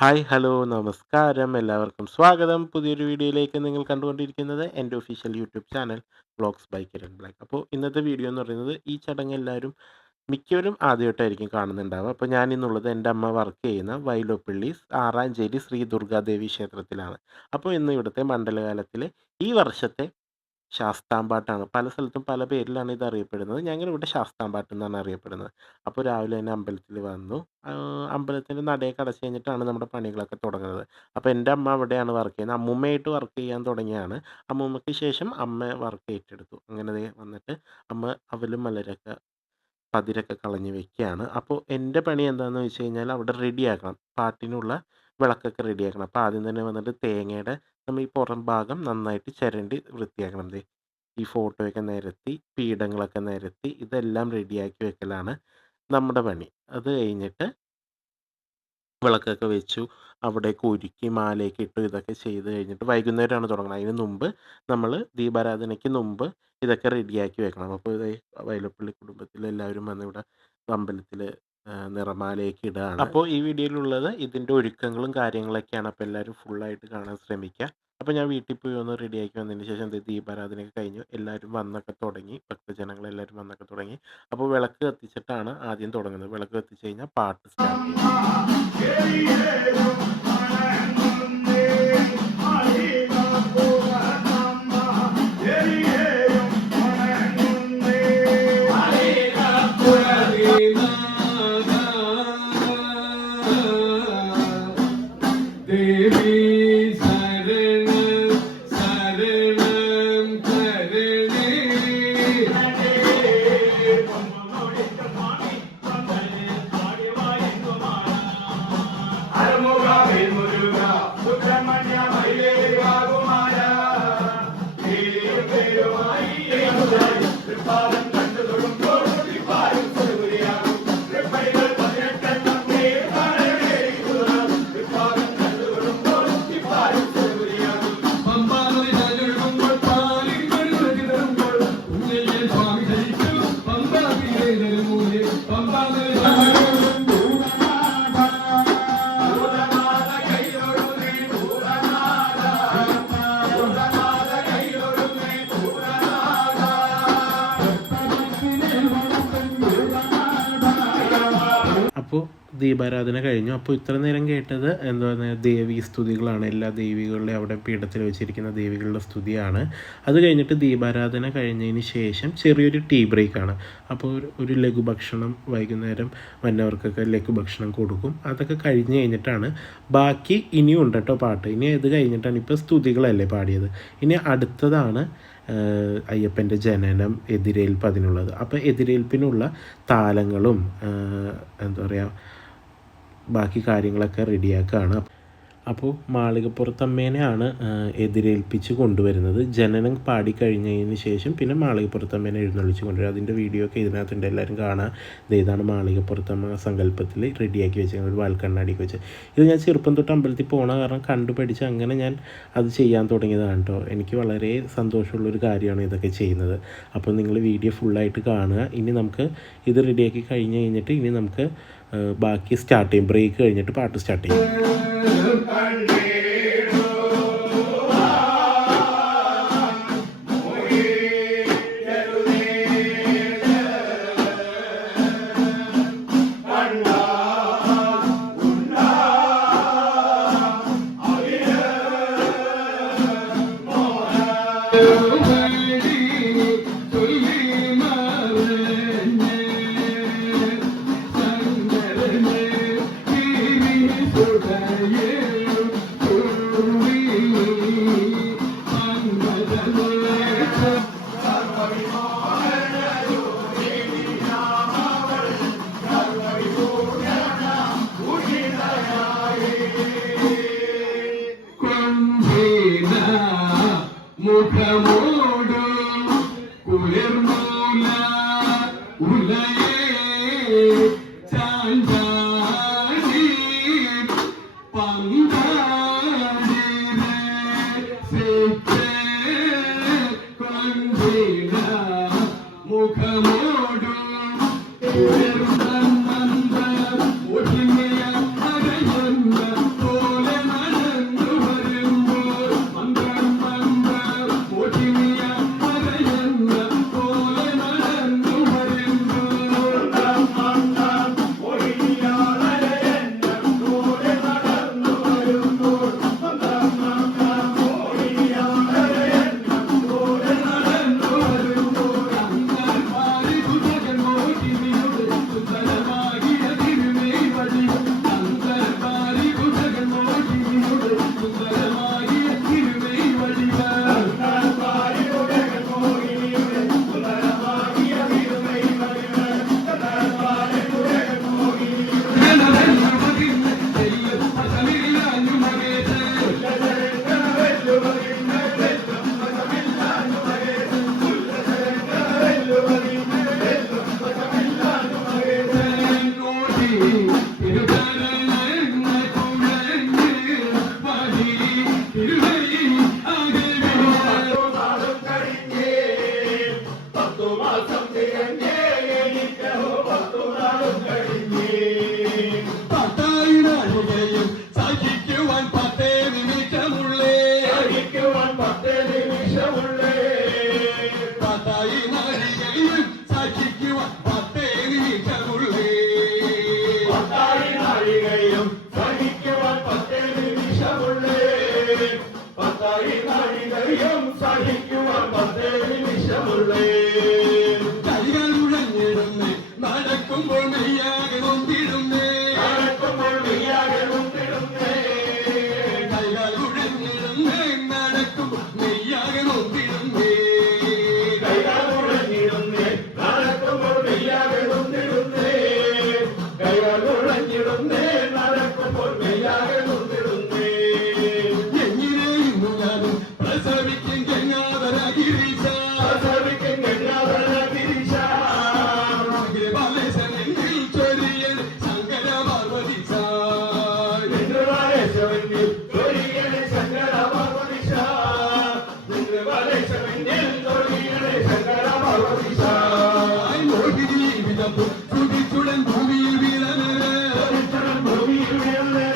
Hi, hello, നമസ്കാരം. എല്ലാവർക്കും സ്വാഗതം. പുതിയൊരു വീഡിയോയിലേക്ക് നിങ്ങൾ കണ്ടുകൊണ്ടിരിക്കുന്നത് എൻ്റെ official YouTube channel vlogs by Kiran black. അപ്പോൾ ഇന്നത്തെ വീഡിയോ എന്ന് പറയുന്നത് ഈ ചടങ്ങ് എല്ലാവരും മിക്കവരും ആദ്യമായിട്ടായിരിക്കും കാണുന്നുണ്ടാവുക. അപ്പോൾ ഞാൻ ഇന്നുള്ളത് എൻ്റെ അമ്മ വർക്ക് ചെയ്യുന്ന വൈലോപ്പിള്ളി ആറാഞ്ചേരി ശ്രീ ദുർഗാദേവി ക്ഷേത്രത്തിലാണ്. അപ്പോൾ ഇന്ന് ഇവിടുത്തെ മണ്ഡലകാലത്തിലെ ഈ വർഷത്തെ ശാസ്താംപാട്ടാണ്. പല സ്ഥലത്തും പല പേരിലാണ് ഇത് അറിയപ്പെടുന്നത്. ഞങ്ങളിവിടെ ശാസ്താംപാട്ട് എന്നാണ് അറിയപ്പെടുന്നത്. അപ്പോൾ രാവിലെ തന്നെ അമ്പലത്തിൽ വന്നു. അമ്പലത്തിൻ്റെ നടയൊക്കെ അടച്ച് കഴിഞ്ഞിട്ടാണ് നമ്മുടെ പണികളൊക്കെ തുടങ്ങുന്നത്. അപ്പോൾ എൻ്റെ അമ്മ അവിടെയാണ് വർക്ക് ചെയ്യുന്നത്. അമ്മൂമ്മയായിട്ട് വർക്ക് ചെയ്യാൻ തുടങ്ങിയാണ്. അമ്മൂമ്മയ്ക്ക് ശേഷം അമ്മ വർക്ക് ഏറ്റെടുത്തു. അങ്ങനെ ദേ വന്നിട്ട് അമ്മ അവലും മലരൊക്കെ പതിരൊക്കെ കളഞ്ഞ് വെക്കുകയാണ്. അപ്പോൾ എൻ്റെ പണി എന്താണെന്ന് വെച്ച് കഴിഞ്ഞാൽ അവിടെ റെഡിയാക്കണം. പാട്ടിനുള്ള വിളക്കൊക്കെ റെഡിയാക്കണം. അപ്പോൾ ആദ്യം തന്നെ വന്നിട്ട് തേങ്ങയുടെ നമ്മൾ ഈ പുറം ഭാഗം നന്നായിട്ട് ചിരണ്ടി വൃത്തിയാക്കണം. ദേ ഈ ഫോട്ടോയൊക്കെ നിരത്തി പീഠങ്ങളൊക്കെ നിരത്തി ഇതെല്ലാം റെഡിയാക്കി വെക്കലാണ് നമ്മുടെ പണി. അത് കഴിഞ്ഞിട്ട് വിളക്കൊക്കെ വെച്ചു, അവിടേക്ക് ഒരുക്കി മാലയൊക്കെ ഇട്ടു. ഇതൊക്കെ ചെയ്ത് കഴിഞ്ഞിട്ട് വൈകുന്നേരമാണ് തുടങ്ങുന്നത്. അതിന് മുമ്പ് നമ്മൾ ദീപാരാധനയ്ക്ക് മുമ്പ് ഇതൊക്കെ റെഡിയാക്കി വെക്കണം. അപ്പോൾ ഇതേ വൈലോപ്പിള്ളി കുടുംബത്തിലെല്ലാവരും വന്ന് ഇവിടെ അമ്പലത്തിൽ നിറമാലയൊക്കെ ഇടുകയാണ്. അപ്പോൾ ഈ വീഡിയോയിലുള്ളത് ഇതിൻ്റെ ഒരുക്കങ്ങളും കാര്യങ്ങളൊക്കെയാണ്. അപ്പോൾ എല്ലാവരും ഫുള്ളായിട്ട് കാണാൻ ശ്രമിക്കുക. അപ്പോൾ ഞാൻ വീട്ടിൽ പോയി ഒന്ന് റെഡിയാക്കി വന്നതിന് ശേഷം ദീപാരാധനയൊക്കെ കഴിഞ്ഞു. എല്ലാവരും വന്നൊക്കെ തുടങ്ങി, ഭക്തജനങ്ങളെല്ലാവരും വന്നൊക്കെ തുടങ്ങി. അപ്പോൾ വിളക്ക് കത്തിച്ചിട്ടാണ് ആദ്യം തുടങ്ങുന്നത്. വിളക്ക് കത്തിച്ച് കഴിഞ്ഞാൽ പാട്ട് സ്റ്റാർട്ട് ചെയ്യും. അപ്പോൾ ദീപാരാധന കഴിഞ്ഞു. അപ്പോൾ ഇത്ര നേരം കേട്ടത് എന്താ പറയുക, ദേവീ സ്തുതികളാണ്. എല്ലാ ദേവികളുടെ അവിടെ പീഠത്തിൽ വെച്ചിരിക്കുന്ന ദേവികളുടെ സ്തുതിയാണ്. അത് കഴിഞ്ഞിട്ട് ദീപാരാധന കഴിഞ്ഞതിന് ശേഷം ചെറിയൊരു ടീ ബ്രേക്കാണ്. അപ്പോൾ ഒരു ലഘുഭക്ഷണം വൈകുന്നേരം വന്നവർക്കൊക്കെ ലഘുഭക്ഷണം കൊടുക്കും. അതൊക്കെ കഴിഞ്ഞ് കഴിഞ്ഞിട്ടാണ് ബാക്കി ഇനിയും ഉണ്ട് കേട്ടോ പാട്ട്. ഇനി ഇത് കഴിഞ്ഞിട്ടാണ്, ഇപ്പോൾ സ്തുതികളല്ലേ പാടിയത്, ഇനി അടുത്തതാണ് അയ്യപ്പൻ്റെ ജനനം, എതിരേൽപ്പ് അതിനുള്ളത്. അപ്പോൾ എതിരേൽപ്പിനുള്ള താലങ്ങളും എന്താ പറയുക ബാക്കി കാര്യങ്ങളൊക്കെ റെഡിയാക്കുകയാണ്. അപ്പോൾ മാളികപ്പുറത്തമ്മേനെയാണ് എതിരേൽപ്പിച്ച് കൊണ്ടുവരുന്നത്. ജനനം പാടിക്കഴിഞ്ഞതിന് ശേഷം പിന്നെ മാളികപ്പുറത്തമ്മേനെ എഴുന്നള്ളിച്ച് കൊണ്ടുവരും. അതിൻ്റെ വീഡിയോ ഒക്കെ ഇതിനകത്തുണ്ട്, എല്ലാവരും കാണാം. ഇതാണ് മാളികപ്പുറത്തമ്മ സങ്കല്പത്തിൽ റെഡിയാക്കി വെച്ച ഒരു വാൽക്കണ്ണാടിയൊക്കെ വെച്ച്. ഇത് ഞാൻ ചെറുപ്പം തൊട്ട് അമ്പലത്തിൽ പോകണ കാരണം കണ്ടുപഠിച്ച് അങ്ങനെ ഞാൻ അത് ചെയ്യാൻ തുടങ്ങിയതാണ് കേട്ടോ. എനിക്ക് വളരെ സന്തോഷമുള്ളൊരു കാര്യമാണ് ഇതൊക്കെ ചെയ്യുന്നത്. അപ്പോൾ നിങ്ങൾ വീഡിയോ ഫുള്ളായിട്ട് കാണുക. ഇനി നമുക്ക് ഇത് റെഡിയാക്കി കഴിഞ്ഞിട്ട് ഇനി നമുക്ക് ബാക്കി സ്റ്റാർട്ട് ചെയ്യും. ബ്രേക്ക് കഴിഞ്ഞിട്ട് പാട്ട് സ്റ്റാർട്ട് ചെയ്യും. മുഖമോടു കുളിർമൂല ഉലയേ ചാഞ്ചാടി പങ്കാടി സിറ്റേ കൊണ്ടിന മുഖമോടു കുളിർമന്ദ ഒഴിമയ അരയന്ന 10 മാസം തികഞ്ഞേ എനിക്കോ 10 നാളും കഴിഞ്ഞേ പത്തായി നാഴികയും സഹിക്കുവാൻ 10 നിമിഷമുള്ളേ സഹിക്കുവാൻ 10 നിമിഷമുള്ളേ പത്തായി നാഴികയും സഹിക്കുവാൻ 10 നിമിഷമുള്ളേ പത്തായി നാഴികയും സഹിക്കുവാൻ 10 നിമിഷമുള്ളേ പത്തായി നാഴികയും സഹിക്കുവാൻ 10 നിമിഷമുള്ളേ കൈകൾ മുഴങ്ങിടുന്നേ നടക്കുമ്പോൾ മെയ്യാകെ നൊന്തിടുന്നേ നടക്കുമ്പോൾ മെയ്യാകെ നൊന്തിടുന്നേ കൈകൾ മുഴങ്ങിടുന്നേ നടക്കുമ്പോൾ മെയ്യാകെ നൊന്തിടുന്നേ കൈകൾ മുഴങ്ങിടുന്നേ നടക്കുമ്പോൾ മെയ്യാകെ നൊന്തിടുന്നേ കൈകൾ മുഴങ്ങിടുന്നേ നടക്കുമ്പോൾ മെയ്യാകെ നൊന്തിടുന്നേ എങ്ങനെയും ഞാനും പ്രസവിക്കും ഗംഗാധര ഗിരീശ പ്രസവിക്കും ഗംഗാധര ഗിരീശ ബാലേശ്വരനിൽ ചൊരിയൽ ശങ്കര പാർവതീശ ബാലേശ്വരനിൽ ചൊരിയൽ ശങ്കര പാർവതീശ ബാലേശ്വരനിൽ ചൊരിയൽ ശങ്കര പാർവതീശ ജീവിതം തുടിച്ചുടൻ ഭൂമിയിൽ വീഴനേ ഭൂമിയിൽ വീഴനേ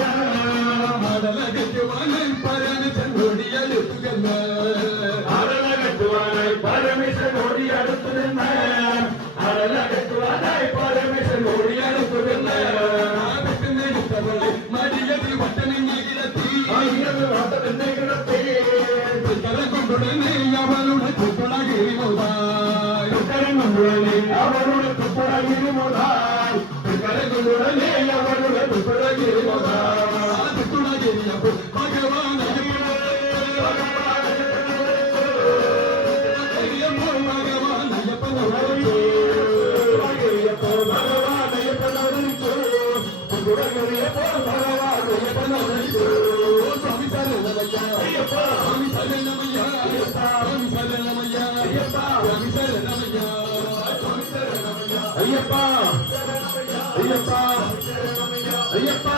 അടലകറ്റുവാനായി പരമേശ്വരൻ ഓടിയടുത്തുകന്ന് അടലകറ്റുവാനായി പരമേശ്വരൻ ഓടിയടുത്തുകന്ന് അടലകറ്റുവാനായി പരമേശ്വരൻ ഓടിയടുത്തുകന്ന് ആപത്തിനെടുത്തവളെ മടിയതി വട്ടനെങ്ങി കിടത്തി വട്ടനെന്നെ കിടത്തി കരം കൊണ്ടുടനെ അവളുടെ തുപ്പളകിരി മുതായി കരം കൊണ്ടുടനെ അവളുടെ തുപ്പളകിരി മുതായി കരം കൊണ്ടുടനെ അവളുടെ തുപ്പളകിരി മുതായി ഭഗവാൻ അയ്യപ്പ അയ്യപ്പ അയ്യപ്പ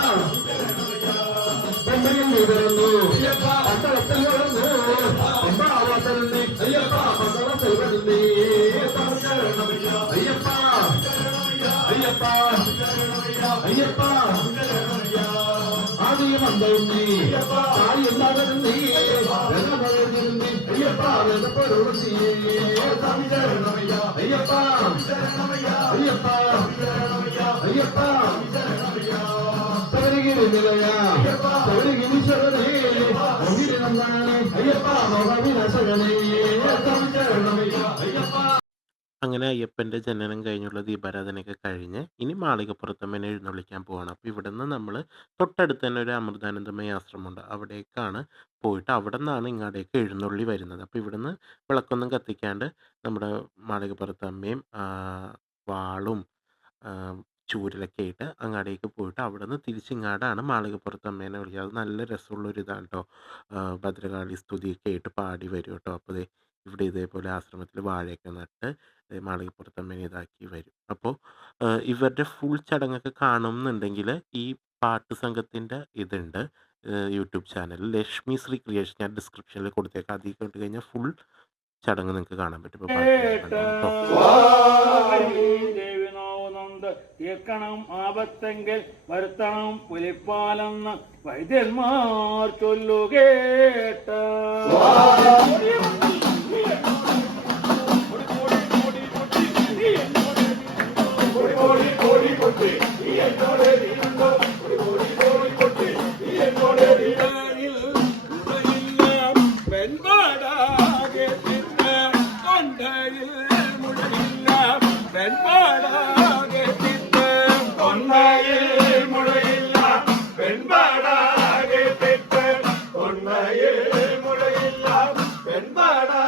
പെണ്ണുകൾ വിതറുന്നു പന്തളത്തിൽ വളർന്നു അമ്പാവാസരുന്നി അയ്യപ്പ പന്തളത്തിൽ വരുന്നി അയ്യപ്പ അയ്യപ്പ അയ്യപ്പ ആദ്യം വന്നി തായുണ്ടാകുന്നി വെള്ളമരുന്നി അയ്യപ്പ വെള്ളപ്പൊരുന്നി അയ്യപ്പ അയ്യപ്പ അയ്യപ്പ ശബരിഗിരി നിലയ ശബരിഗിരി ശരണേ ഒന്നിരി നന്നാണ് അയ്യപ്പ വിനാശകനേ അയ്യപ്പ. അങ്ങനെ അയ്യപ്പൻ്റെ ജനനം കഴിഞ്ഞുള്ള ദീപാരാധനയൊക്കെ കഴിഞ്ഞ് ഇനി മാളികപ്പുറത്തമ്മനെ എഴുന്നള്ളിക്കാൻ പോവാണ്. അപ്പോൾ ഇവിടെ നിന്ന് നമ്മൾ തൊട്ടടുത്ത് തന്നെ ഒരു അമൃതാനന്ദമയ ആശ്രമമുണ്ട്. അവിടേക്കാണ് പോയിട്ട് അവിടെ നിന്നാണ് ഇങ്ങോട്ടേക്ക് എഴുന്നള്ളി വരുന്നത്. അപ്പോൾ ഇവിടുന്ന് വിളക്കൊന്നും കത്തിക്കാണ്ട് നമ്മുടെ മാളികപ്പുറത്തമ്മയും വാളും ചൂരലൊക്കെ ആയിട്ട് അങ്ങാടേക്ക് പോയിട്ട് അവിടെ നിന്ന് തിരിച്ചിങ്ങാടാണ് മാളികപ്പുറത്തമ്മേനെ വിളിക്കുക. അത് നല്ല രസമുള്ളൊരിതാണ് കേട്ടോ. ഭദ്രകാളി സ്തുതിയൊക്കെ ആയിട്ട് പാടി വരും കേട്ടോ. അപ്പോൾ ഇവിടെ ഇതേപോലെ ആശ്രമത്തിൽ വാഴയൊക്കെ നട്ട് മാളികപ്പുറത്തമ്മേനെ ഇതാക്കി വരും. അപ്പോൾ ഇവരുടെ ഫുൾ ചടങ്ങൊക്കെ കാണുന്നുണ്ടെങ്കിൽ ഈ പാട്ട് സംഘത്തിൻ്റെ ഇതുണ്ട് YouTube channel Lakshmi Shri creation, ഞാൻ ഡിസ്ക്രിപ്ഷനിൽ കൊടുത്തേക്കാം. അതിൽ കണ്ടു കഴിഞ്ഞാൽ ഫുൾ ചടങ്ങ് നിങ്ങൾക്ക് കാണാൻ പറ്റും. തീർക്കണം ആപത്തെങ്കിൽ വരുത്തണം പുലിപ്പാലെന്ന് വൈദ്യന്മാർ ചൊല്ലുകേട്ട. പെൺപാടാ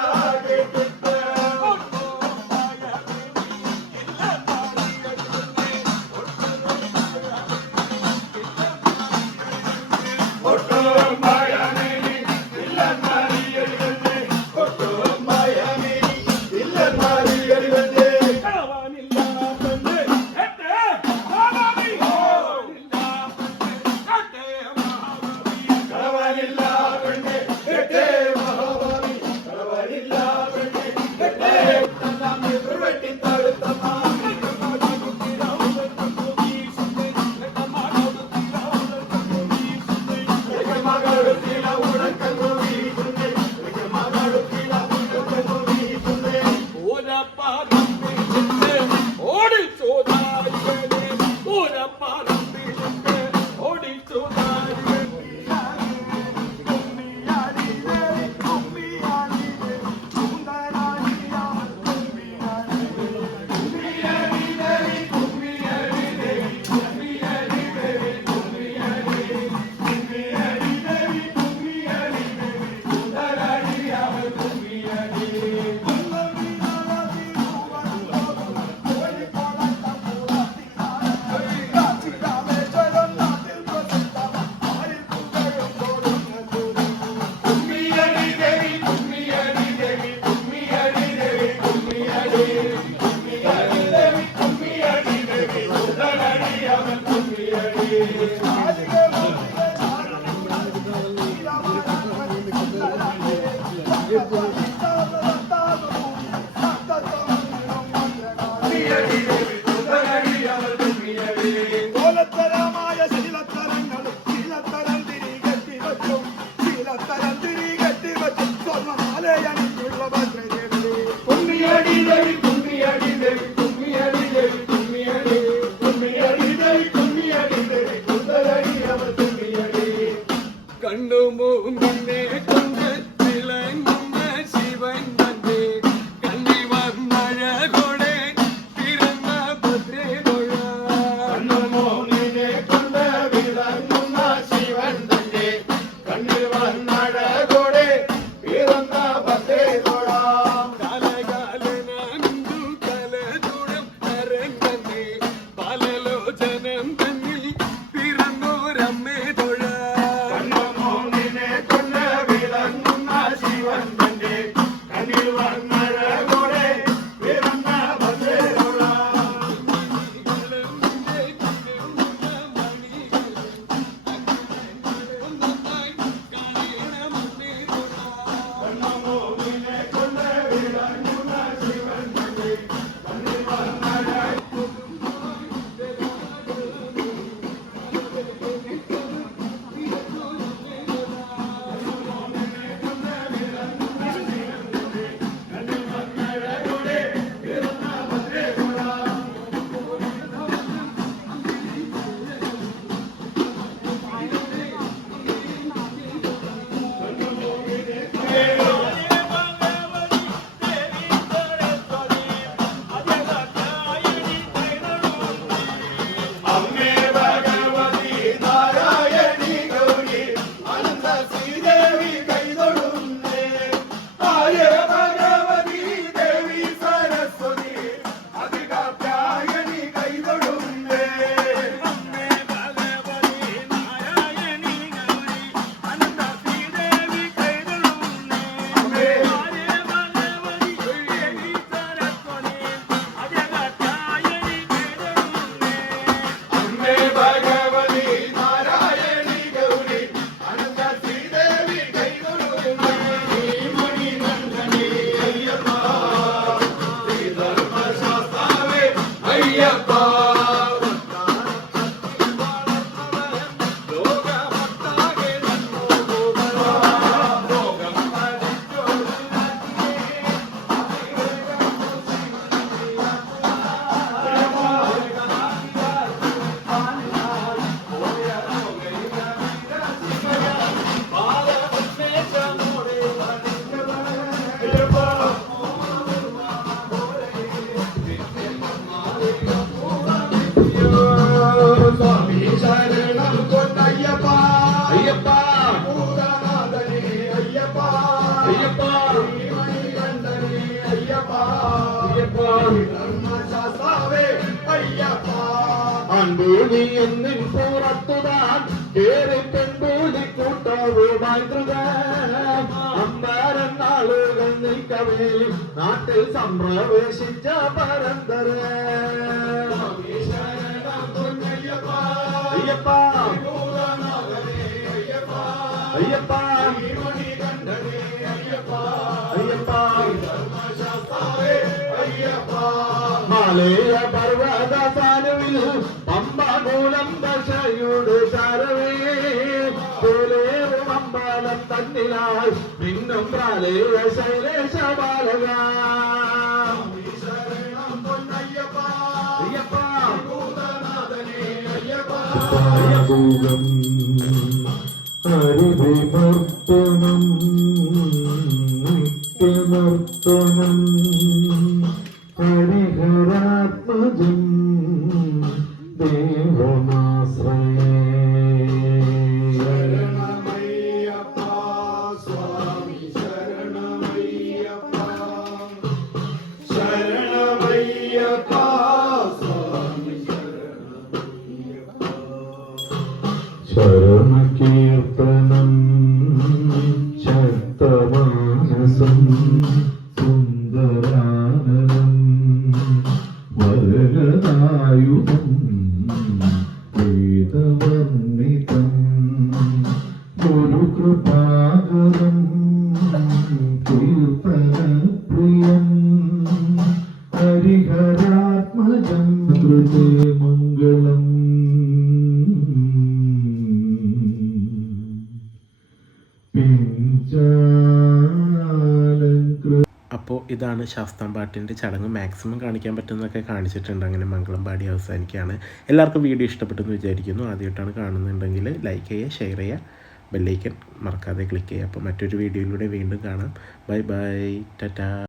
അൻപൂലി എന്നിൻ പുറത്തുതാൻ കേറി പെൺപൂലി കൂട്ടവുമായി അമ്പാരൻ നാളുകൾ നിൽക്കവേ നാട്ടിൽ സംപ്രവേശിച്ച പരന്തര അയ്യപ്പ അയ്യപ്പ അയ്യപ്പ മാലയ പർവ്വത സാനുവിൽ പമ്പമൂലം ദശയുടെ ശരവേ പോലേറും അമ്പലം തന്നിലായി മിന്നും പ്രാലേയ ശൈലേശ ബാലക അയ്യപ്പ ഹരിവിമർത്തനം നിത്യമർത്തനം ഹരിഹരാത്മജം ദേവമാശ്രയേ ശരണമയ്യപ്പ സ്വാമി ശരണമയ്യപ്പ ശരണമയ്യപ്പ സ്വാമി ശരണകീർത്തനം ശക്തമാനസം സുന്ദരാനനം വരദായുധം വേദവർണ്ണിതം ഗുരുകൃപാകരം കീർത്തനപ്രിയം ഹരിഹരാത്മജം കൃതേ മംഗളം അപ്പോൾ ഇതാണ് ശാസ്താംപാട്ടിൻ്റെ ചടങ്ങ്. മാക്സിമം കാണിക്കാൻ പറ്റുന്നതൊക്കെ കാണിച്ചിട്ടുണ്ട്. അങ്ങനെ മംഗളം പാടി അവസാനിക്കുകയാണ്. എല്ലാവർക്കും വീഡിയോ ഇഷ്ടപ്പെട്ടെന്ന് വിചാരിക്കുന്നു. ആദ്യമായിട്ടാണ് കാണുന്നുണ്ടെങ്കിൽ ലൈക്ക് ചെയ്യുക, ഷെയർ ചെയ്യുക, ബെല്ലൈക്കൻ മറക്കാതെ ക്ലിക്ക് ചെയ്യുക. അപ്പോൾ മറ്റൊരു വീഡിയോയിലൂടെ വീണ്ടും കാണാം. Bye bye, Tata.